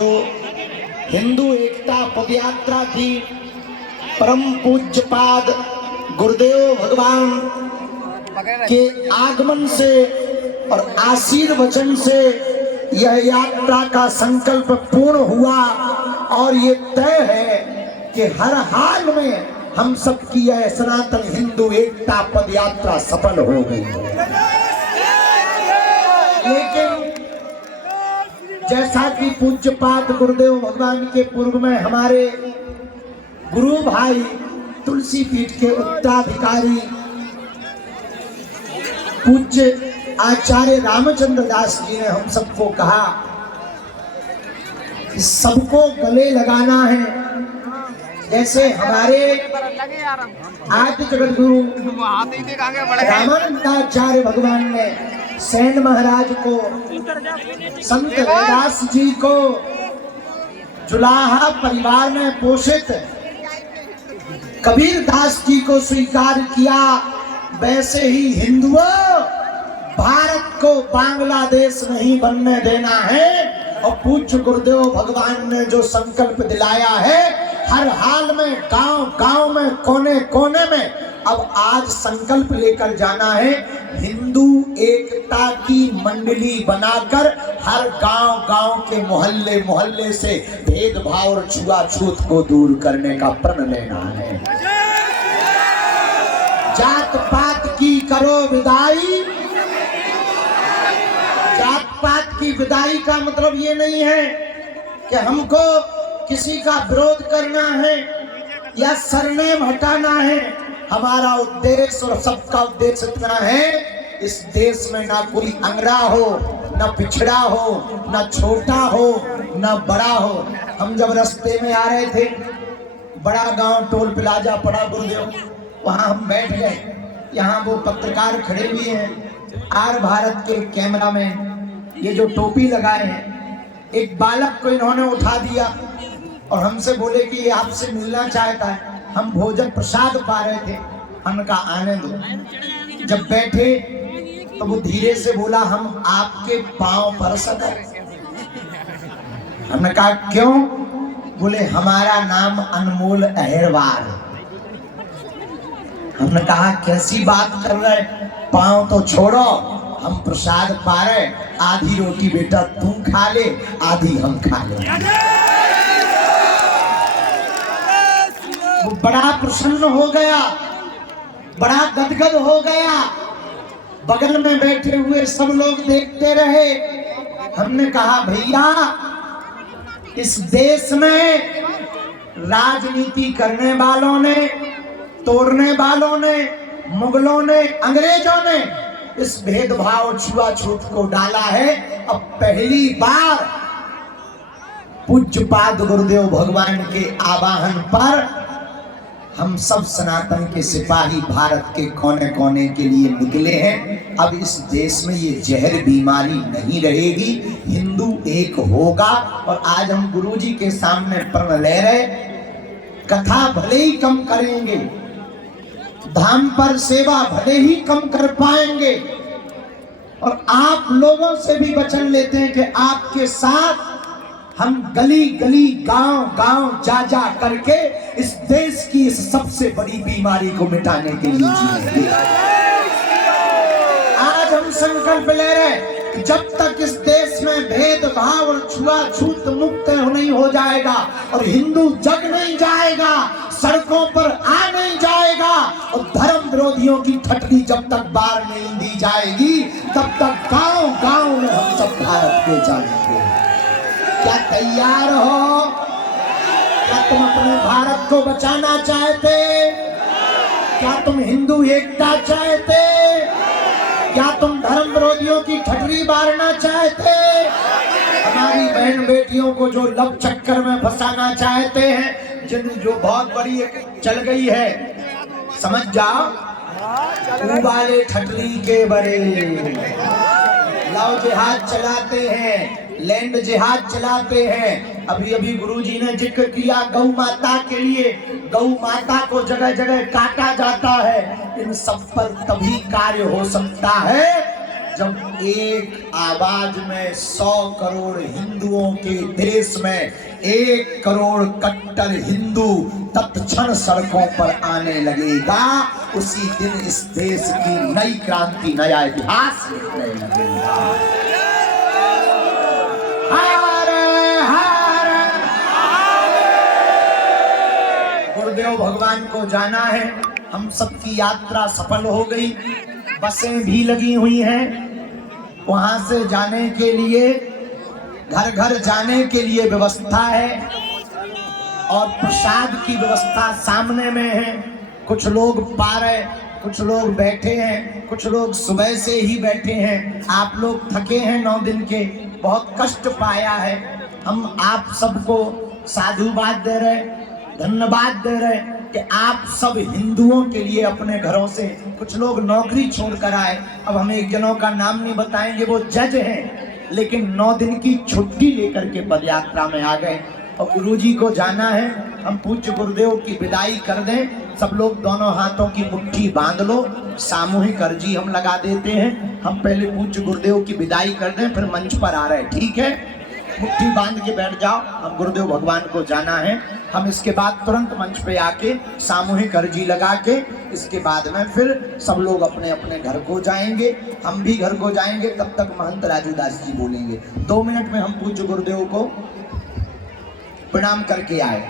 तो हिंदू एकता पदयात्रा थी। परम पूज्यपाद गुरुदेव भगवान के आगमन से और आशीर्वचन से यह यात्रा का संकल्प पूर्ण हुआ और ये तय है कि हर हाल में हम सब की यह सनातन हिंदू एकता पदयात्रा सफल हो गई है। लेकिन जैसा कि पूज्यपाद गुरुदेव भगवान के पूर्व में हमारे गुरु भाई तुलसी पीठ के उत्तराधिकारी पूज्य आचार्य रामचंद्र दास जी ने हम सबको कहा कि सबको गले लगाना है। जैसे हमारे आदि जगत गुरु रामानंदाचार्य भगवान ने सेन महाराज को, संत रैदास जी को जुलाहा परिवार में पोषित कबीर दास जी को स्वीकार किया, वैसे ही हिंदुओं भारत को बांग्लादेश नहीं बनने देना है। और पूज्य गुरुदेव भगवान ने जो संकल्प दिलाया है, हर हाल में, गांव गांव में, कोने कोने में अब आज संकल्प लेकर जाना है। हिंदू एकता की मंडली बनाकर हर गांव गांव के मोहल्ले मोहल्ले से भेदभाव और छुआछूत को दूर करने का प्रण लेना है। जात पात की करो विदाई। जात पात की विदाई का मतलब ये नहीं है कि हमको किसी का विरोध करना है या सरनेम हटाना है। हमारा उद्देश्य और सबका उद्देश्य इतना है, इस देश में ना कोई अंगड़ा हो, ना पिछड़ा हो, ना छोटा हो, ना बड़ा हो। हम जब रास्ते में आ रहे थे, बड़ा गांव टोल प्लाजा पड़ा गुरुदेव, वहां हम बैठ गए। यहाँ वो पत्रकार खड़े हुए हैं, आर भारत के कैमरा में ये जो टोपी लगाए हैं, एक बालक को इन्होंने उठा दिया और हमसे बोले कि ये आपसे मिलना चाहता है। हम भोजन प्रसाद पा रहे थे, हमने कहा आने दो। जब बैठे तो वो धीरे से बोला, हम आपके पांव पर सकर। हमने कहा क्यों? बोले हमारा नाम अनमोल अहिरवार। हमने कहा कैसी बात कर रहे, पांव तो छोड़ो, हम प्रसाद पा रहे, आधी रोटी बेटा तुम खा ले, आधी हम खा ले। वो बड़ा प्रसन्न हो गया, बड़ा गदगद हो गया। बगल में बैठे हुए सब लोग देखते रहे। हमने कहा भैया, इस देश में राजनीति करने वालों ने, तोड़ने वालों ने, मुगलों ने, अंग्रेजों ने इस भेदभाव छुआछूत को डाला है। अब पहली बार पूज्यपाद गुरुदेव भगवान के आवाहन पर हम सब सनातन के सिपाही भारत के कोने कोने के लिए निकले हैं। अब इस देश में ये जहर बीमारी नहीं रहेगी, हिंदू एक होगा। और आज हम गुरुजी के सामने प्रण ले रहे, कथा भले ही कम करेंगे, धाम पर सेवा भले ही कम कर पाएंगे, और आप लोगों से भी वचन लेते हैं कि आपके साथ हम गली गली, गांव गांव जा जा करके इस देश की इस सबसे बड़ी बीमारी को मिटाने के लिए जिएंगे। आज हम संकल्प ले रहे हैं, जब तक इस देश में भेदभाव और छुआछूत मुक्त नहीं हो जाएगा और हिंदू जग नहीं जाएगा, सड़कों पर आ नहीं जाएगा और धर्म विरोधियों की ठटनी जब तक बाहर नहीं दी जाएगी, तब तक गांव गांव में हम सब भारत के जाएंगे। क्या तैयार हो? क्या तुम अपने भारत को बचाना चाहते? क्या तुम हिंदू एकता चाहते? क्या तुम धर्म विरोधियों की ठटरी बारना चाहते? हमारी बहन बेटियों को जो लव चक्कर में फंसाना चाहते हैं, जिन जो बहुत बड़ी चल गई है, समझ जाओ, वाले ठटरी के बड़े लव जिहाद चलाते हैं, लैंड जिहाद चलाते हैं। अभी अभी गुरुजी ने जिक्र किया गौ माता के लिए, गौ माता को जगह जगह काटा जाता है। इन सब पर तभी कार्य हो सकता है जब एक आवाज में 100 करोड़ हिंदुओं के देश में 1 करोड़ कट्टर हिंदू तत्क्षण सड़कों पर आने लगेगा, उसी दिन इस देश की नई क्रांति, नया इतिहास लिखने लगेगा। गुरुदेव भगवान को जाना है। हम सबकी यात्रा सफल हो गई, बसें भी लगी हुई हैं। वहां से जाने के लिए, घर घर जाने के लिए व्यवस्था है और प्रसाद की व्यवस्था सामने में है। कुछ लोग पार है, कुछ लोग बैठे हैं, कुछ लोग सुबह से ही बैठे हैं। आप लोग थके हैं 9 दिन के, बहुत कष्ट पाया है। हम आप सबको साधुवाद दे रहे, धन्यवाद दे रहे कि आप सब हिंदुओं के लिए अपने घरों से, कुछ लोग नौकरी छोड़कर आए। अब हम एक जनों का नाम नहीं बताएंगे, वो जज हैं, लेकिन 9 दिन की छुट्टी लेकर के पदयात्रा में आ गए। और गुरुजी को जाना है। हम पूज्य गुरुदेव की विदाई कर दें। सब लोग दोनों हाथों की मुट्ठी बांध लो, सामूहिक अर्जी हम लगा देते हैं। हम पहले पूज्य गुरुदेव की विदाई कर दें, फिर मंच पर आ रहे हैं, ठीक है? मुट्ठी बांध के बैठ जाओ। हम गुरुदेव भगवान को जाना है। हम इसके बाद तुरंत मंच पे आके सामूहिक अर्जी लगा के, इसके बाद में फिर सब लोग अपने अपने घर को जाएंगे। हम भी घर को जाएंगे। तब तक महंत राजू दास जी बोलेंगे। 2 मिनट में हम पूज्य गुरुदेव को प्रणाम करके आए।